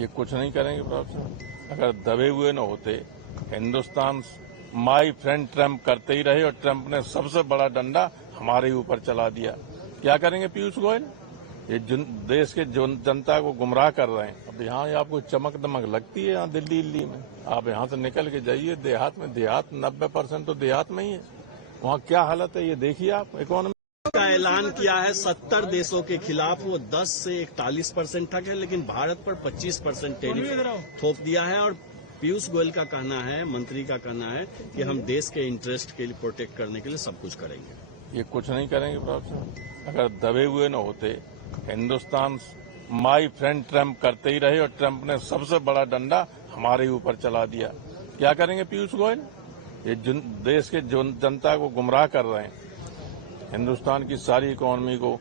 ये कुछ नहीं करेंगे प्रताप सिंह। अगर दबे हुए न होते, हिंदुस्तान माई फ्रेंड ट्रम्प करते ही रहे और ट्रम्प ने सबसे बड़ा डंडा हमारे ही ऊपर चला दिया। क्या करेंगे पीयूष गोयल? ये देश के जनता को गुमराह कर रहे हैं। अब यहाँ आपको चमक दमक लगती है, यहाँ दिल्ली में आप यहाँ से निकल के जाइए देहात में, देहात 90% तो देहात में ही है। वहाँ क्या हालत है ये देखिए आप। इकोनॉमी का ऐलान किया है 70 देशों के खिलाफ, वो 10 से 41% तक है, लेकिन भारत पर 25% टैरिफ थोप दिया है। और पीयूष गोयल का कहना है, मंत्री का कहना है कि हम देश के इंटरेस्ट के लिए प्रोटेक्ट करने के लिए सब कुछ करेंगे। ये कुछ नहीं करेंगे प्रताप सिंह। अगर दबे हुए न होते, हिंदुस्तान माई फ्रेंड ट्रम्प करते ही रहे और ट्रम्प ने सबसे बड़ा डंडा हमारे ही ऊपर चला दिया। क्या करेंगे पीयूष गोयल? ये देश के जनता को गुमराह कर रहे हैं। हिंदुस्तान की सारी इकोनॉमी को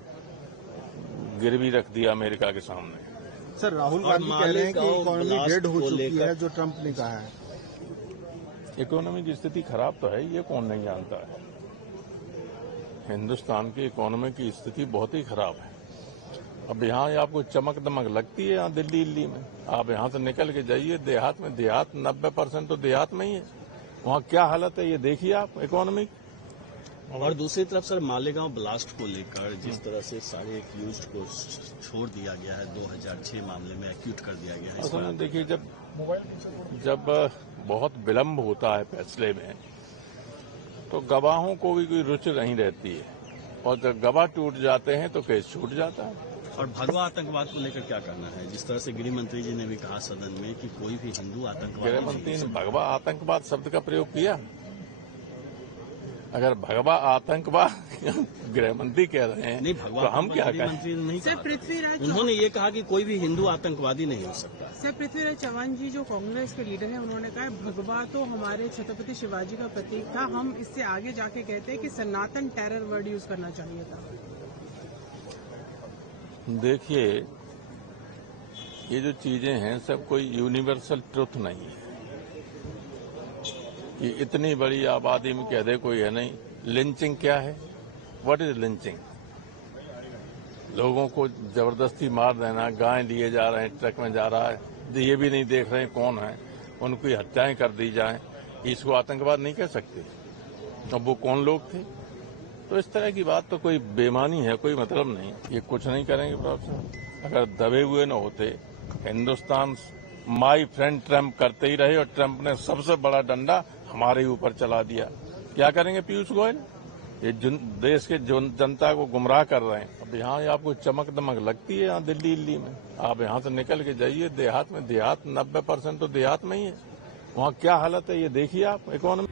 गिरवी रख दिया अमेरिका के सामने। सर, राहुल गांधी कह रहे हैं कि इकोनॉमी डेड हो चुकी है, जो ट्रंप ने कहा है। इकोनॉमी की स्थिति खराब तो है, ये कौन नहीं जानता है। हिंदुस्तान की इकोनॉमी की स्थिति बहुत ही खराब है। अब यहाँ आपको चमक दमक लगती है, यहाँ दिल्ली में आप यहाँ से निकल के जाइए देहात में, देहात 90% तो देहात में ही है। वहाँ क्या हालत है ये देखिए आप। इकोनॉमी और दूसरी तरफ सर, मालेगांव ब्लास्ट को लेकर जिस तरह से सारे एक्यूज्ड को छोड़ दिया गया है, 2006 मामले में एक्यूट कर दिया गया है। असल में देखिए, जब बहुत विलंब होता है फैसले में तो गवाहों को भी कोई रुचि नहीं रहती है, और जब गवाह टूट जाते हैं तो केस छूट जाता है। और भगवा आतंकवाद को लेकर क्या करना है? जिस तरह से गृह मंत्री जी ने भी कहा सदन में कि कोई भी हिंदू आतंकवाद। गृह मंत्री ने भगवा आतंकवाद शब्द का प्रयोग किया। अगर भगवा आतंकवाद गृह मंत्री कह रहे हैं, नहीं, तो हम क्या कहें? मंत्री ने नहीं सर, कहा। पृथ्वीराज उन्होंने ये कहा कि कोई भी हिंदू आतंकवादी नहीं हो सकता। सर, पृथ्वीराज चौहान जी जो कांग्रेस के लीडर हैं, उन्होंने कहा भगवा तो हमारे छत्रपति शिवाजी का प्रतीक था, हम इससे आगे जाके कहते हैं कि सनातन टेरर वर्ड यूज करना चाहिए था। देखिए, ये जो चीजें हैं सब कोई यूनिवर्सल ट्रुथ नहीं है। ये इतनी बड़ी आबादी में कह दे कोई है नहीं। लिंचिंग क्या है? What is lynching? लोगों को जबरदस्ती मार देना, गाय लिए जा रहे हैं, ट्रक में जा रहा है, ये भी नहीं देख रहे हैं कौन है, उनकी हत्याएं कर दी जाएं, इसको आतंकवाद नहीं कह सकते। अब वो कौन लोग थे? तो इस तरह की बात तो कोई बेमानी है, कोई मतलब नहीं। ये कुछ नहीं करेंगे प्रताप सिंह। अगर दबे हुए न होते, हिंदुस्तान माई फ्रेंड ट्रम्प करते ही रहे और ट्रम्प ने सबसे बड़ा डंडा हमारे ही ऊपर चला दिया। क्या करेंगे पीयूष गोयल? ये देश के जनता को गुमराह कर रहे हैं। अब यहाँ आपको चमक दमक लगती है, यहाँ दिल्ली में आप यहाँ से निकल के जाइए देहात में, देहात 90% तो देहात में ही है। वहाँ क्या हालत है ये देखिए आप। इकोनॉमी